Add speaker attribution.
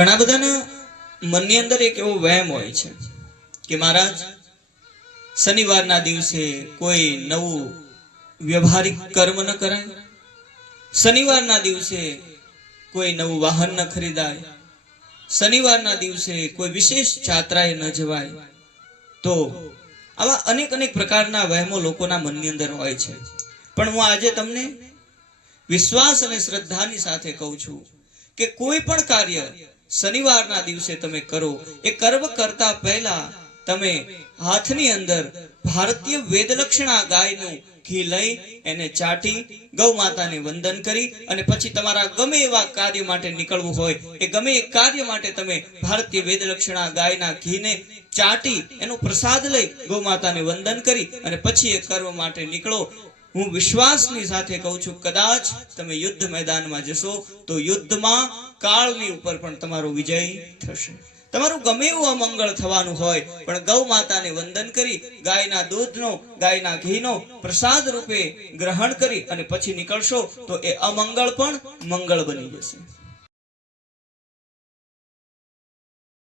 Speaker 1: ઘણા બધાના મનની અંદર એક એવો વહેમ હોય છે કે મહારાજ, શનિવારના દિવસે કોઈ નવું વ્યવહારિક કર્મ ન કરાય. શનિવારના દિવસે કોઈ નવું વાહન ન ખરીદાય. શનિવારના દિવસે કોઈ વિશેષ જાત્રાએ ન જવાય. તો આવા અનેક અનેક પ્રકારના વહેમો લોકોના મનની અંદર હોય છે. પણ હું આજે તમને વિશ્વાસ અને શ્રદ્ધાની સાથે કહું છું કે કોઈ પણ કાર્ય શનિવારના દિવસે તમે કરો. એ કર્મ કરતા પહેલા તમે હાથની અંદર ભારતીય વેદલક્ષણા ગાયનું ઘી લઈ એને ચાટી, ગૌ માતાને વંદન કરી અને પછી તમારા ગમે એવા કાર્ય માટે નીકળવું હોય, એ ગમે એ કાર્ય માટે તમે ભારતીય વેદલક્ષણા ગાયના ઘીને ચાટી, એનો પ્રસાદ લઈ ગૌ માતાને વંદન કરી અને પછી એ કર્મ માટે નીકળો. હું વિશ્વાસની સાથે કહું છું, કદાચ તમે યુદ્ધ મેદાનમાં જશો, તો યુદ્ધમાં કાળની ઉપર પણ તમારો વિજય થશે. તમારું ગમે એવું અમંગળ થવાનું હોય, પણ ગૌ માતાને વંદન કરી, ગાયના દૂધનો, ગાયના ઘીનો પ્રસાદ રૂપે ગ્રહણ કરી અને પછી નીકળશો, તો એ અમંગળ પણ મંગળ બની જશે.